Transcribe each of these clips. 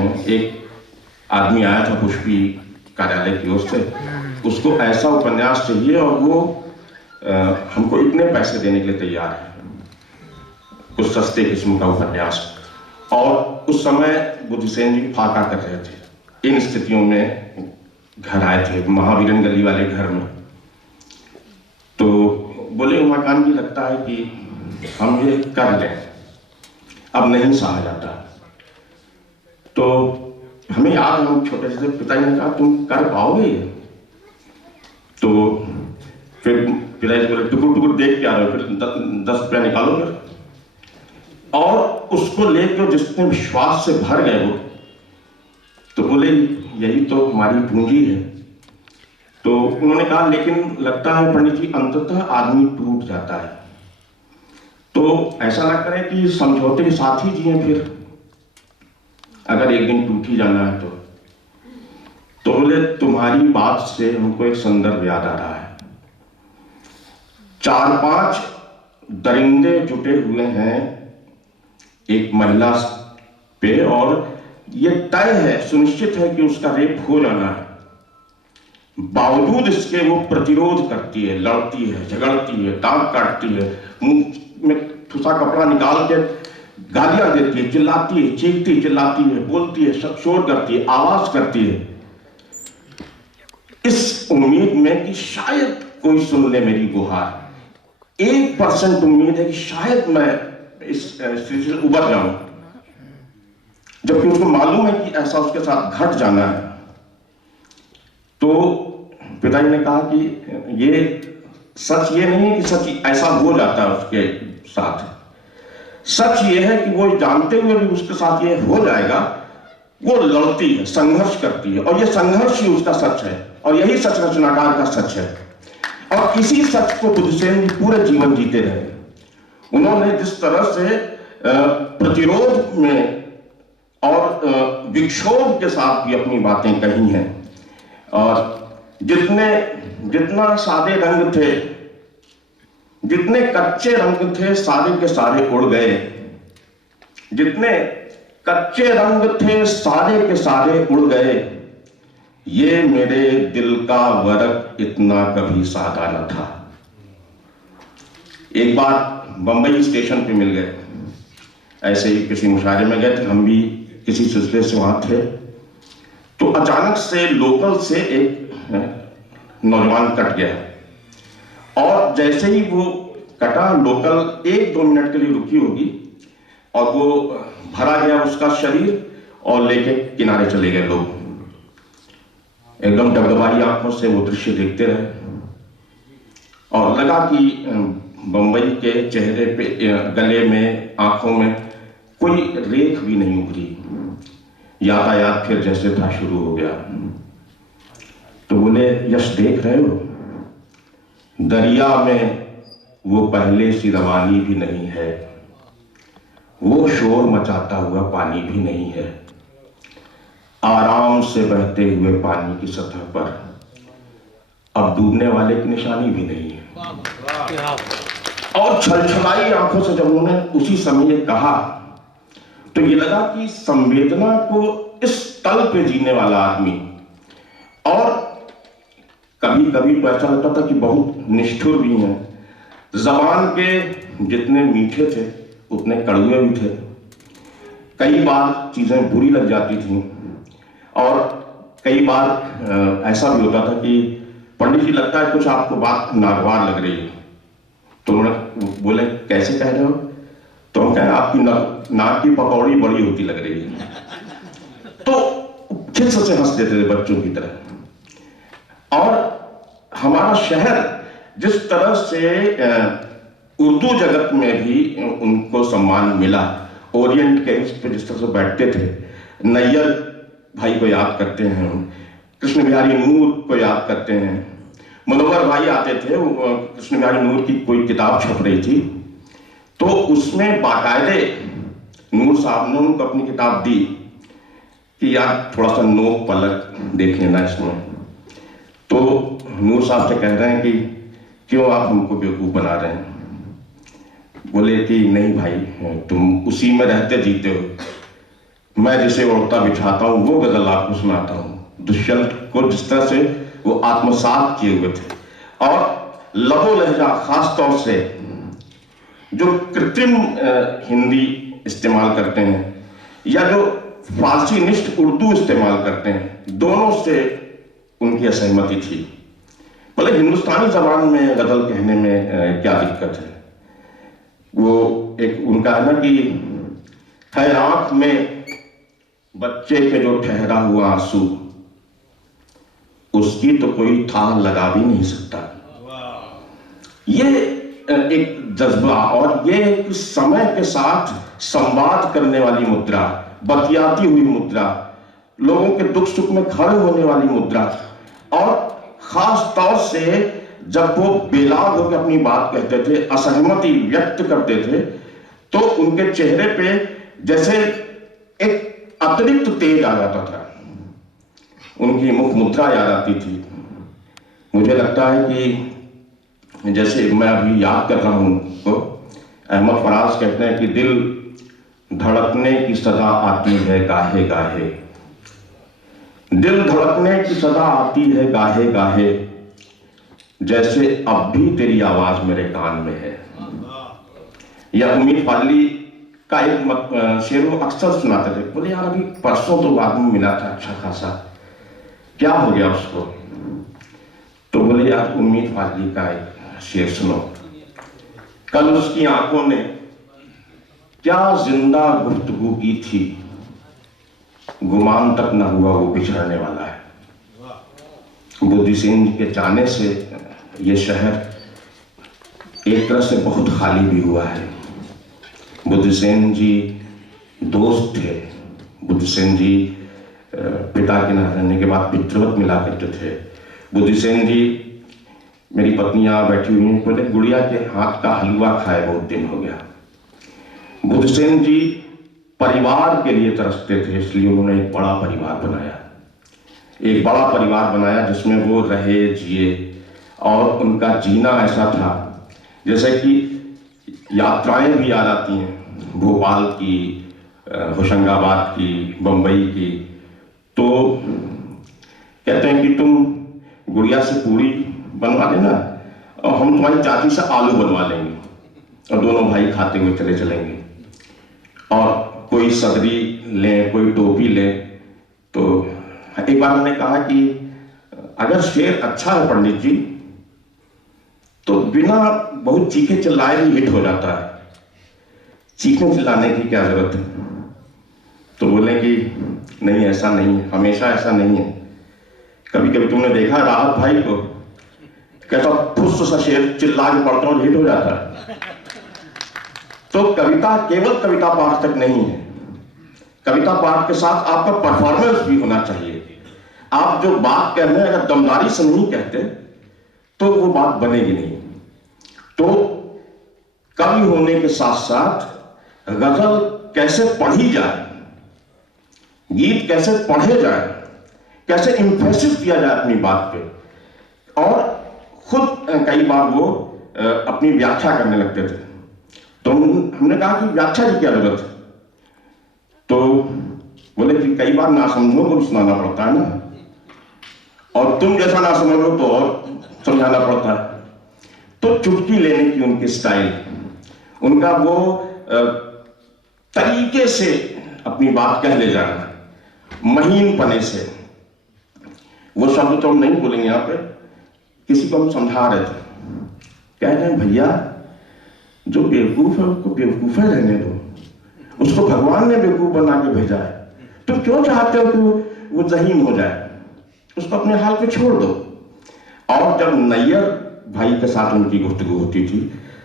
हैं, एक आदमी आया था पुष्पी कार्यालय की ओर से, उसको ऐसा उपन्यास चाहिए और वो हमको इतने पैसे देने के लिए तैयार है, कुछ सस्ते किस्म का उपन्यास। और उस समय बुद्धसेन जी फाका कर रहे थे। इन स्थितियों में घर आए थे, महावीरन गली वाले घर में। तो बोले उमाकांत जी, लगता है कि हम ये कर लें, अब नहीं सहा जाता। तो हमें याद है, हम छोटे से पिताजी ने कहा तुम कर पाओगे ये? तो फिर पिताजी बोले टुकुर टुकुर देख के आ रहे हो, फिर 10 रुपया निकालो फिर। और उसको लेकर जिसने विश्वास से भर गए वो, तो बोले यही तो हमारी पूंजी है। तो उन्होंने कहा लेकिन लगता है पंडित जी अंततः आदमी टूट जाता है, तो ऐसा ना करें कि समझौते के साथ ही जिए फिर, अगर एक दिन टूट ही जाना है तो बोले तुम्हारी बात से हमको एक संदर्भ याद आ रहा है। 4-5 दरिंदे जुटे हुए हैं एक महिला पे, और ये तय है, सुनिश्चित है कि उसका रेप हो जाना है। बावजूद इसके वो प्रतिरोध करती है, लड़ती है, झगड़ती है, दांत काटती है, मुंह में ठुसा कपड़ा निकाल के गालियां देती है, चिल्लाती है, चीखती चिल्लाती है, बोलती है, शोर करती है, आवाज करती है, इस उम्मीद में कि शायद कोई सुन ले मेरी गुहार। 1% उम्मीद है कि शायद मैं इस स्थिति से उबर जाऊं, जबकि उसको मालूम है कि ऐसा उसके साथ घट जाना है। तो पिताजी ने कहा कि ये सच ये नहीं है कि सच ऐसा हो जाता है उसके साथ, सच ये है कि वो जानते हुए भी उसके साथ ये हो जाएगा, वो लड़ती है, संघर्ष करती है, और ये संघर्ष ही उसका सच है, और यही सच रचनाकार का सच है। और इसी सच को बुद्धसेन पूरे जीवन जीते रहे। उन्होंने जिस तरह से प्रतिरोध में और विक्षोभ के साथ भी अपनी बातें कही हैं, और जितना सादे रंग थे, जितने कच्चे रंग थे, सारे के सारे उड़ गए। जितने कच्चे रंग थे, सारे के सारे उड़ गए। ये मेरे दिल का वर्क इतना कभी सादा न था। एक बार बंबई स्टेशन पे मिल गए, ऐसे ही किसी मुशायरे में गए थे, हम भी किसी सिलसिले से वहां थे। तो अचानक से लोकल से एक नौजवान कट गया, और जैसे ही वो कटा, लोकल 1-2 मिनट के लिए रुकी होगी, और वो भरा गया उसका शरीर, और लेके किनारे चले गए लोग। एकदम डगडगाई आंखों से वो दृश्य देखते रहे, और लगा कि बंबई के चेहरे पे, गले में, आंखों में कोई रेख भी नहीं उभरी। यातायात फिर जैसे था शुरू हो गया। तो बोले यश देख रहे हो, दरिया में वो पहले सी रवानी भी नहीं है, वो शोर मचाता हुआ पानी भी नहीं है, आराम से बहते हुए पानी की सतह पर अब डूबने वाले की निशानी भी नहीं है। और छलछलाई आंखों से जब उन्होंने उसी समय कहा, तो ये लगा कि संवेदना को इस तल पे जीने वाला आदमी, और कभी कभी तो ऐसा लगता था कि बहुत निष्ठुर भी हैं। जबान के जितने मीठे थे उतने कड़वे भी थे। कई बार चीजें बुरी लग जाती थी, और कई बार ऐसा भी होता था कि पंडित जी लगता है कुछ आपको बात नागवार लग रही है। तो उन्होंने बोले कैसे कह रहे हो? तो हम कहें आपकी नाक की पकौड़ी बड़ी होती लग रही है। तो खिस से हंस देते थे बच्चों की तरह। और हमारा शहर जिस तरह से उर्दू जगत में भी उनको सम्मान मिला, ओरिएंट कैंप्स पे जिस तरह से बैठते थे, नैयर भाई को याद करते हैं, कृष्ण बिहारी नूर को याद करते हैं, मनोहर भाई आते थे, कृष्ण बिहारी नूर की कोई किताब छप रही थी, तो उसमें बाकायदे नूर साहब ने उनको अपनी किताब दी कि यार थोड़ा सा नोक पलक देख लेना इसमें। तो नूर साहब से कह रहे हैं कि क्यों आप हमको बेवकूफ बना रहे हैं? बोले कि नहीं भाई, तुम उसी में रहते जीते हो, मैं जिसे उड़ता बिछाता हूं वो गजल आपको सुनाता हूं। दुष्यंत को जिस तरह से वो आत्मसात किए हुए थे, और लबो लहजा खास तौर से जो कृत्रिम हिंदी इस्तेमाल करते हैं या जो फारसी निष्ठ उर्दू इस्तेमाल करते हैं, दोनों से उनकी असहमति थी। बोले हिंदुस्तानी जबान में गजल कहने में क्या दिक्कत है। वो एक उनका है ना कि है आंख में बच्चे के जो ठहरा हुआ आंसू, उसकी तो कोई था लगा भी नहीं सकता। ये एक जज्बा और ये एक समय के साथ संवाद करने वाली मुद्रा, बतियाती हुई मुद्रा, लोगों के दुख सुख में खड़े होने वाली मुद्रा, और खास तौर से जब वो बेलाग होकर अपनी बात कहते थे, असहमति व्यक्त करते थे, तो उनके चेहरे पे जैसे एक अतिरिक्त तेज आ जाता था। उनकी मुख मुद्रा याद आती थी। मुझे लगता है कि जैसे मैं अभी याद कर रहा हूं तो अहमद फराज कहते हैं कि दिल धड़कने की सदा आती है गाहे गाहे, दिल धड़कने की सदा आती है गाहे गाहे, जैसे अब भी तेरी आवाज मेरे कान में है। या उम्मीद फाजली का एक शेर वो अक्सर सुनाते थे। बोले यार अभी परसों तो आदमी मिला था अच्छा खासा, क्या हो गया उसको। तो बोले यार उम्मीद फाजली का एक शेर सुनो। कल उसकी आंखों ने क्या जिंदा गुफ्तगू की थी, गुमान तक न हुआ वो बिछड़ने वाला है। बुद्धि सिंह जी के जाने से ये शहर एक तरह से बहुत खाली भी हुआ है। बुद्धि सेन जी दोस्त थे। बुद्धि सेन जी पिता के न रहने के बाद पितृवत मिला करते थे। बुद्धि सेन जी, मेरी पत्नी यहाँ बैठी हुई है, बोले गुड़िया के हाथ का हलवा खाए बहुत दिन हो गया। बुद्धि सेन जी परिवार के लिए तरसते थे, इसलिए उन्होंने एक बड़ा परिवार बनाया। एक बड़ा परिवार बनाया जिसमें वो रहे, जिए, और उनका जीना ऐसा था जैसे कि यात्राएं भी याद आती हैं, भोपाल की, होशंगाबाद की, बंबई की। तो कहते हैं कि तुम गुड़िया से पूरी बनवा लेना और हम तुम्हारी चाची से आलू बनवा लेंगे, और दोनों भाई खाते हुए चले चलेंगे। और कोई सदरी ले, कोई टोपी ले। तो एक बार हमने कहा कि अगर शेर अच्छा है पंडित जी, तो बिना बहुत चीखे चिल्लाए भी हिट हो जाता है, चीखने चिल्लाने की क्या जरूरत है। तो बोले कि नहीं ऐसा नहीं है, हमेशा ऐसा नहीं है। कभी कभी तुमने देखा राहत भाई को, कैसा फुस सा शेर चिल्ला के पढ़ता और हिट हो जाता है। तो कविता केवल कविता पाठ तक नहीं है, कविता पाठ के साथ आपका परफॉर्मेंस भी होना चाहिए। आप जो बात कह रहे हैं अगर दमदारी से नहीं कहते तो वो बात बनेगी नहीं। तो कवि होने के साथ साथ गजल कैसे पढ़ी जाए, गीत कैसे पढ़े जाए, कैसे इम्फेसिस किया जाए अपनी बात पे, और खुद कई बार वो अपनी व्याख्या करने लगते थे। तो हमने कहा कि व्याख्या की क्या जरूरत है। तो बोले कि कई बार ना समझो को भी सुनाना पड़ता है ना, और तुम जैसा ना समझो तो और समझाना पड़ता है। तो चुटकी लेने की उनकी स्टाइल, उनका वो तरीके से अपनी बात कह ले जाना, महीन पने से। वो शब्द तो हम नहीं बोलेंगे यहाँ पे। किसी को हम समझा रहे थे, कह रहे हैं भैया जो बेवकूफ है उसको बेवकूफ है रहने दो, उसको भगवान ने बेवकूफ बना के भेजा है। तुम क्यों चाहते हो कि वो ज़हीन हो जाए, उसको अपने हाल पे छोड़ दो। और जब नैयर भाई के साथ उनकी गुफ्तगू होती थी,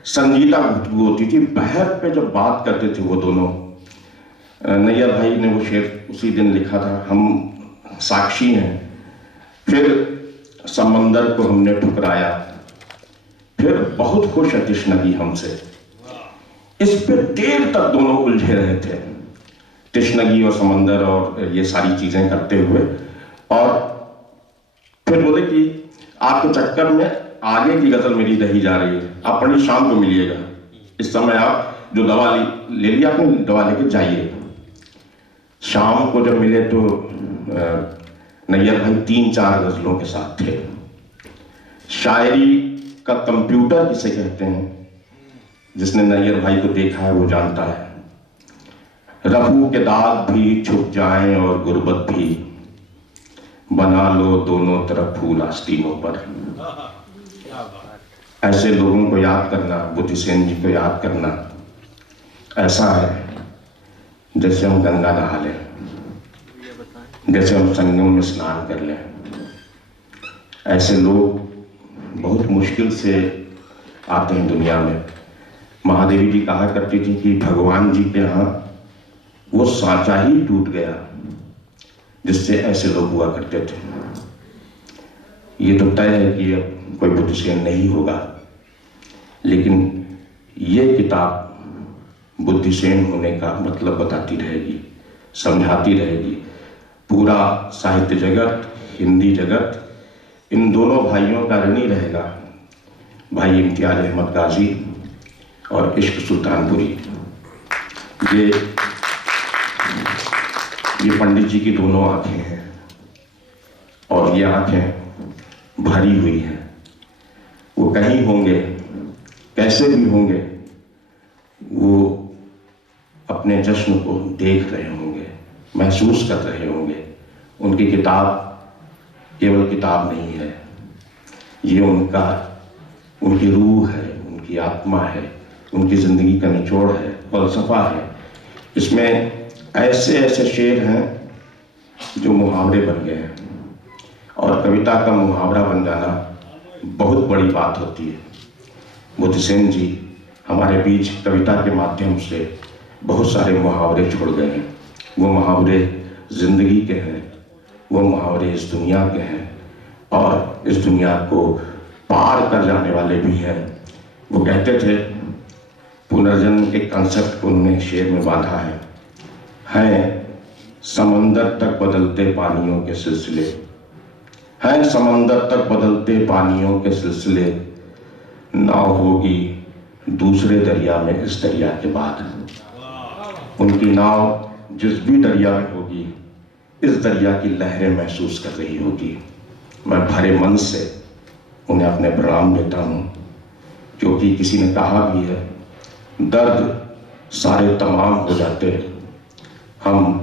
संजीदा गुफ्तगू होती थी, बहर पे जब बात करते थे वो दोनों, नैयर भाई ने वो शेर उसी दिन लिखा था, हम साक्षी हैं, फिर समंदर को हमने ठुकराया, फिर बहुत खुश है तृष्णगी हमसे। इस पे देर तक दोनों उलझे रहे थे, तृष्णगी और समंदर और ये सारी चीजें करते हुए। और फिर बोले कि आपके चक्कर में आगे की गजल मेरी रही जा रही है, आप पंडित शाम को मिलिएगा, इस समय आप जो दवा ले ली आपने, दवा लेके जाइए। शाम को जब मिले तो नैयर भाई 3-4 गजलों के साथ थे। शायरी का कंप्यूटर जिसे कहते हैं, जिसने नैयर भाई को देखा है वो जानता है। रफू के दाग भी छुप जाएं और गुर्बत भी, बना लो दोनों तरफ फूल आस्तीनों पर। ऐसे लोगों को याद करना, बुद्धिसेन जी को याद करना, ऐसा है जैसे हम गंगा नहा लें, जैसे हम संगम में स्नान कर लें। ऐसे लोग बहुत मुश्किल से आते हैं दुनिया में। महादेवी जी कहा करती थी कि भगवान जी के यहाँ वो सांचा ही टूट गया जिससे ऐसे लोग हुआ करते थे। ये तो तय है कि अब कोई बुद्धिसेन नहीं होगा, लेकिन ये किताब बुद्धिसेन होने का मतलब बताती रहेगी, समझाती रहेगी। पूरा साहित्य जगत, हिंदी जगत इन दोनों भाइयों का ऋणी रहेगा, भाई इम्तियाज अहमद गाजी और इश्क सुल्तानपुरी। ये पंडित जी की दोनों आंखें हैं और ये आंखें भरी हुई हैं। वो कहीं होंगे, कैसे भी होंगे, वो अपने जश्न को देख रहे होंगे, महसूस कर रहे होंगे। उनकी किताब केवल किताब नहीं है, ये उनकी रूह है, उनकी आत्मा है, उनकी जिंदगी का निचोड़ है, फलसफा है। इसमें ऐसे ऐसे शेर हैं जो मुहावरे बन गए हैं, और कविता का मुहावरा बन जाना बहुत बड़ी बात होती है। बुद्धिसेन जी हमारे बीच कविता के माध्यम से बहुत सारे मुहावरे छोड़ गए हैं। वो मुहावरे जिंदगी के हैं, वो मुहावरे इस दुनिया के हैं और इस दुनिया को पार कर जाने वाले भी हैं। वो कहते थे, पुनर्जन्म के कंसेप्ट को उन्होंने शेर में बांधा है समंदर तक बदलते पानियों के सिलसिले, हैं समंदर तक बदलते पानियों के सिलसिले, नाव होगी दूसरे दरिया में इस दरिया के बाद। उनकी नाव जिस भी दरिया में होगी, इस दरिया की लहरें महसूस कर रही होगी। मैं भरे मन से उन्हें अपने प्रणाम देता हूँ, क्योंकि किसी ने कहा भी है, दर्द सारे तमाम हो जाते, हम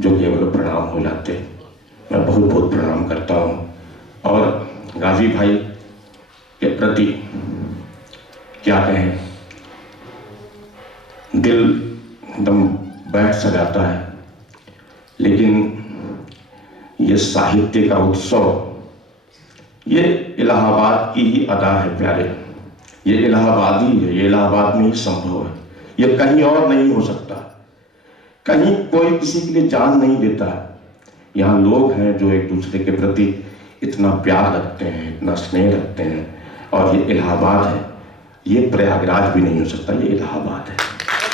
जो केवल प्रणाम हो जाते। मैं बहुत बहुत प्रणाम करता हूँ और गाजी भाई के प्रति क्या कहें, दिल एकदम बैठ सा जाता है। लेकिन ये साहित्य का उत्सव, ये इलाहाबाद की ही अदा है प्यारे। ये इलाहाबादी है, ये इलाहाबाद में ही संभव है, ये कहीं और नहीं हो सकता। कहीं कोई किसी के लिए जान नहीं देता। यहाँ लोग हैं जो एक दूसरे के प्रति इतना प्यार रखते हैं, इतना स्नेह रखते हैं, और ये इलाहाबाद है। ये प्रयागराज भी नहीं हो सकता, ये इलाहाबाद है,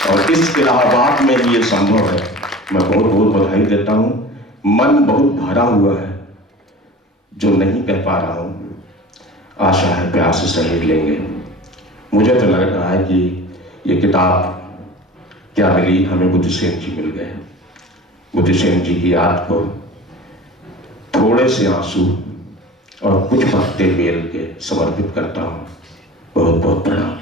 और इस इलाहाबाद में ही ये संभव है। मैं बहुत बहुत बधाई देता हूँ। मन बहुत भरा हुआ है, जो नहीं कह पा रहा हूँ, आशा है प्यास से सहेज लेंगे। मुझे तो लग रहा है कि ये किताब क्या मिली हमें, बुद्धिसेन जी मिल गए। बुद्धिसेन जी की याद को थोड़े से आंसू और कुछ पत्ते बेल के समर्पित करता हूँ। बहुत बहुत प्रणाम।